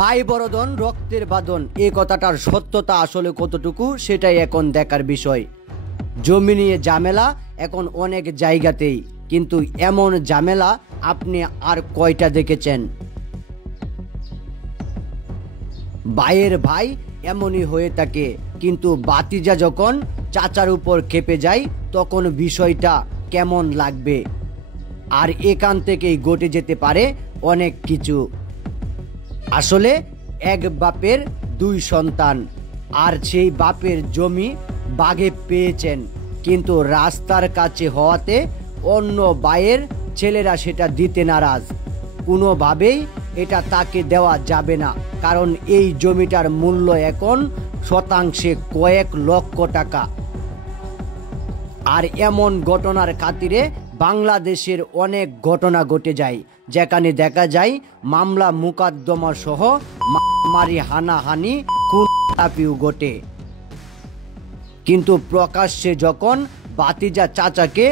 ভাই বড়দন রক্তের বাঁধন, এই কথাটার সত্যতা আসলে কতটুকু সেটাই এখন দেখার বিষয়। জমি নিয়ে ঝামেলা এখন অনেক জায়গাতেই, কিন্তু এমন ঝামেলা আপনি আর কয়টা দেখেছেন? ভাইয়ের ভাই এমনই হয়ে থাকে, কিন্তু বাতিজা যখন চাচার উপর খেপে যায় তখন বিষয়টা কেমন লাগবে। আর এখান থেকেই ঘটে যেতে পারে অনেক কিছু। আসলে এক বাপের দুই সন্তান, আর সেই বাপের জমি বাগে পেয়েছেন, কিন্তু রাস্তার কাছে হওয়াতে অন্য ভাইয়ের ছেলেরা সেটা দিতে নারাজ। কোনোভাবেই এটা তাকে দেওয়া যাবে না, কারণ এই জমিটার মূল্য এখন শতাংশে কয়েক লক্ষ টাকা। আর এমন ঘটনার খাতিরে বাংলাদেশের অনেক ঘটনা ঘটে যায়, যেখানে দেখা যায় মামলা মোকদ্দমা সহ মারামারি, হানাহানি, খুন-খারাপিও ঘটে। কিন্তু প্রকাশ্যে যখন বাতিজা চাচাকে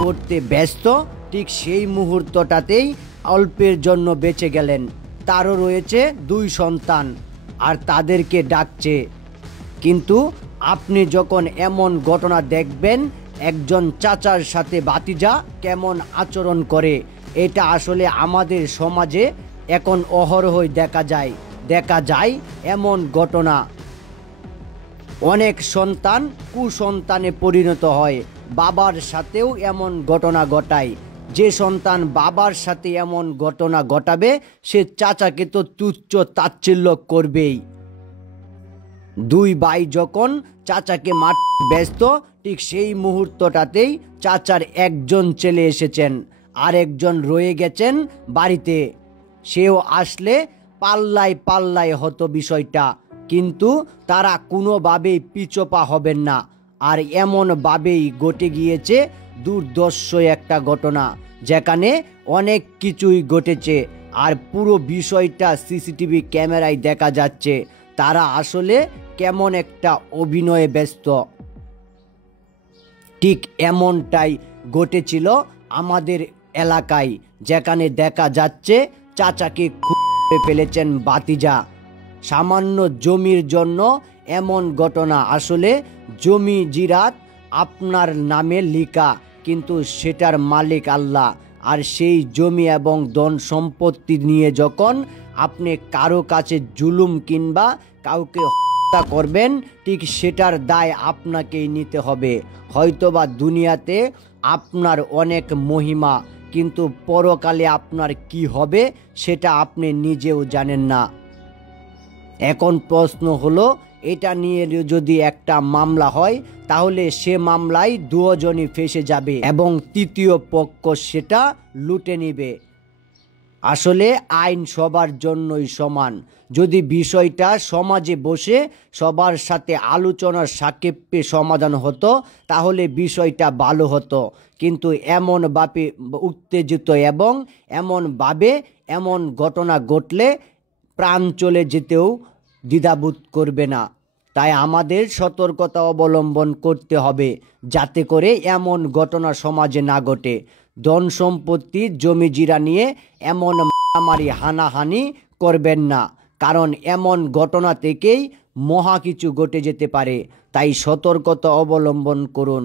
করতে ব্যস্ত, ঠিক সেই মুহূর্তটাতেই অল্পের জন্য বেঁচে গেলেন। তারও রয়েছে দুই সন্তান, আর তাদেরকে ডাকছে। কিন্তু আপনি যখন এমন ঘটনা দেখবেন, একজন চাচার সাথে ভাতিজা কেমন আচরণ করে, এটা আসলে আমাদের সমাজে এখন অহরহই দেখা যায় এমন ঘটনা। অনেক সন্তান কুসন্তানে পরিণত হয়, বাবার সাথেও এমন ঘটনা ঘটায়। যে সন্তান বাবার সাথে এমন ঘটনা ঘটাবে, সে চাচাকে তো তুচ্ছ তাচ্ছিল্য করবেই। দুই ভাই যখন চাচাকে মারতে ব্যস্ত, ঠিক সেই মুহূর্তটাতেই চাচার একজন ছেলে এসেছেন, আর একজন রয়ে গেছেন বাড়িতে। সেও আসলে পাল্লায় পাল্লায় হতো বিষয়টা, কিন্তু তারা কোনোভাবেই পিছপা হবেন না। আর এমনভাবেই ঘটে গিয়েছে দুর্দর্শ একটা ঘটনা, যেখানে অনেক কিছুই ঘটেছে। আর পুরো বিষয়টা সিসিটিভি ক্যামেরায় দেখা যাচ্ছে। তারা আসলে কেমন একটা অভিনয়ে ব্যস্ত। ঠিক এমনটাই ঘটেছিল আমাদের এলাকায়, যেখানে দেখা যাচ্ছে চাচাকে খুঁড়ে ফেলেছেন বাতিজা সামান্য জমির জন্য। এমন ঘটনা, আসলে জমি জিরাত আপনার নামে লিখা, কিন্তু সেটার মালিক আল্লাহ। আর সেই জমি এবং ধন সম্পত্তি নিয়ে যখন আপনি কারো কাছে জুলুম কিংবা কাউকে হত্যা করবেন, ঠিক সেটার দায় আপনাকেই নিতে হবে। হয়তোবা দুনিয়াতে আপনার অনেক মহিমা, কিন্তু পরকালে আপনার কি হবে সেটা আপনি নিজেও জানেন না। এখন প্রশ্ন হলো, এটা নিয়ে যদি একটা মামলা হয়, তাহলে সে মামলায় দুজনই ফেঁসে যাবে এবং তৃতীয় পক্ষ সেটা লুটে নিবে। আসলে আইন সবার জন্যই সমান। যদি বিষয়টা সমাজে বসে সবার সাথে আলোচনার সাপেক্ষে সমাধান হতো, তাহলে বিষয়টা ভালো হতো। কিন্তু এমনভাবে উত্তেজিত এবং এমনভাবে এমন ঘটনা ঘটলে প্রাণ চলে যেতেও দ্বিধাবোধ করবে না। তাই আমাদের সতর্কতা অবলম্বন করতে হবে, যাতে করে এমন ঘটনা সমাজে না ঘটে। ধন সম্পত্তি জমি জিরা নিয়ে এমন মারামারি, হানাহানি করবেন না, কারণ এমন ঘটনা থেকেই মহা কিছু ঘটে যেতে পারে। তাই সতর্কতা অবলম্বন করুন।